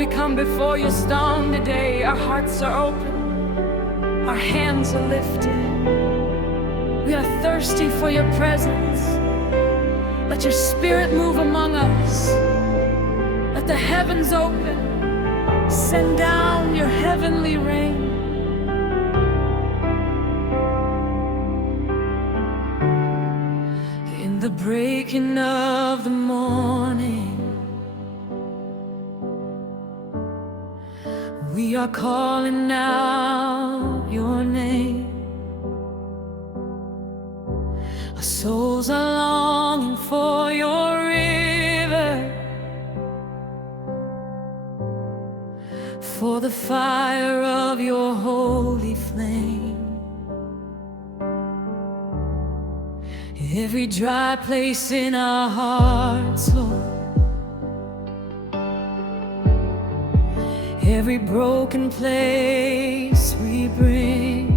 we come before your throne today. Our hearts are open, our hands are lifted. We are thirsty for your presence. Let your spirit move among us. Let the heavens open. Send down your heavenly rain. In the breaking of the morning, we are calling out your name. Our souls are longing for your river, for the fire of your holy flame. Every dry place in our hearts, Lord, every broken place we bring.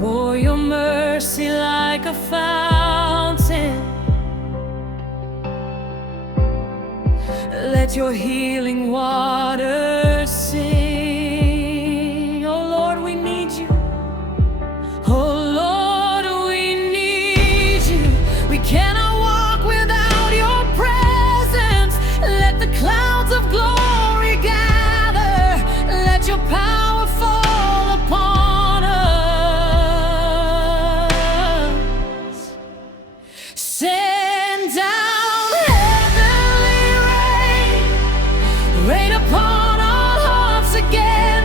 Pour your mercy like a fountain. Let your healing waters sing. Oh Lord, we need you. Oh Lord, we need you. We cannot walk without your presence. Let the clouds of glory gather. Let your power fall upon us. Send down heavenly rain. Rain upon our hearts again.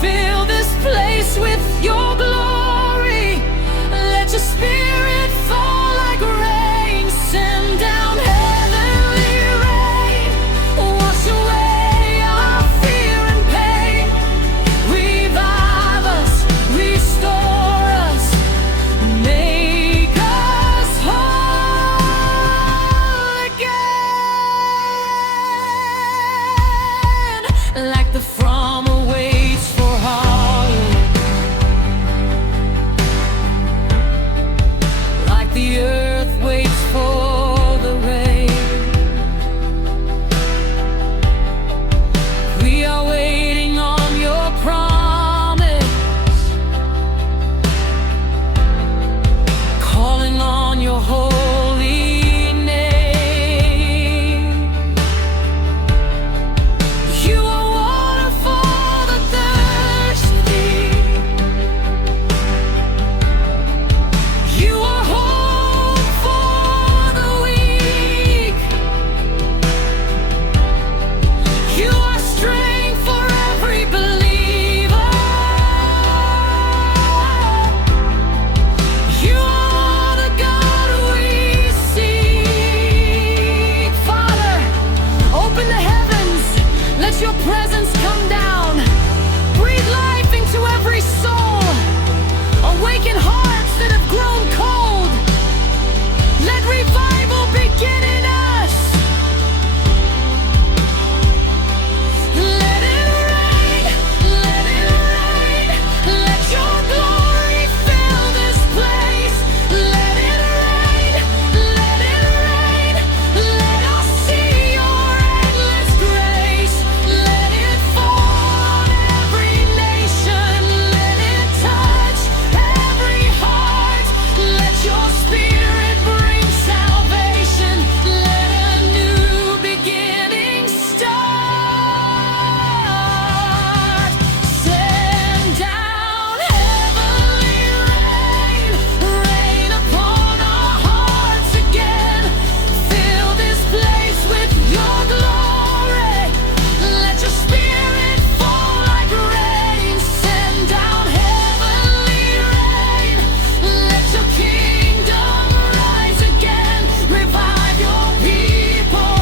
Fill this place with your glory. Let your spirit fall like rain. Send down heavenly rain. Wash away our fear and pain. Revive us, restore us, make us whole again. Like the farmer waits for harvest, like the earth waits for the rain. We are waiting on your promise, calling on your holy name. You are water for the thirsty. You are hope for the weak. You are strength for every believer. You are the God we seek. Father, open the heavens. Let your presence come down. Breathe life into every soul. Awaken hearts that have grown cold. Let revival begin in us. Let it rain, let it rain. Let your glory fill this place. Let it rain, let it rain. Let us see your endless grace. Let it fall on every nation. Let it touch every heart. Let your spirit bring salvation. Let a new beginning start. Send down heavenly rain. Rain upon our hearts again. Fill this place with your glory. Let your spirit fall like rain. Send down heavenly rain. Let your kingdom rise again. Revive your people,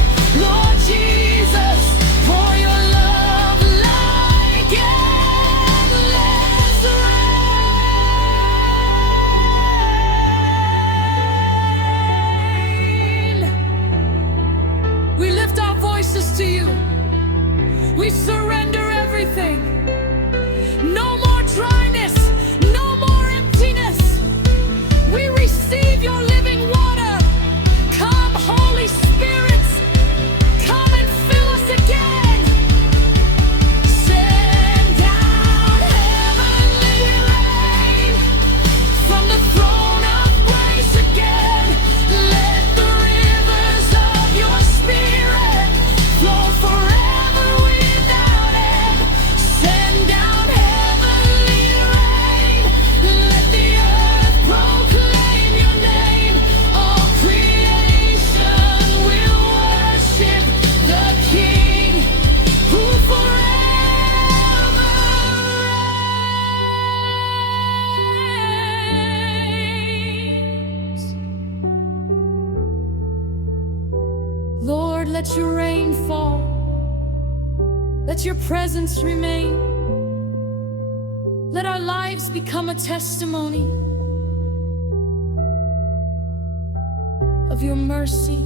Lord Jesus. Pour your love like endless rain. We lift our voices to you. We surrender everything. No more dryness, no more emptiness. We receive your living water. Come, Holy Spirit, come Lord, let your rain fall. Let your presence remain. Let our lives become a testimony of your mercy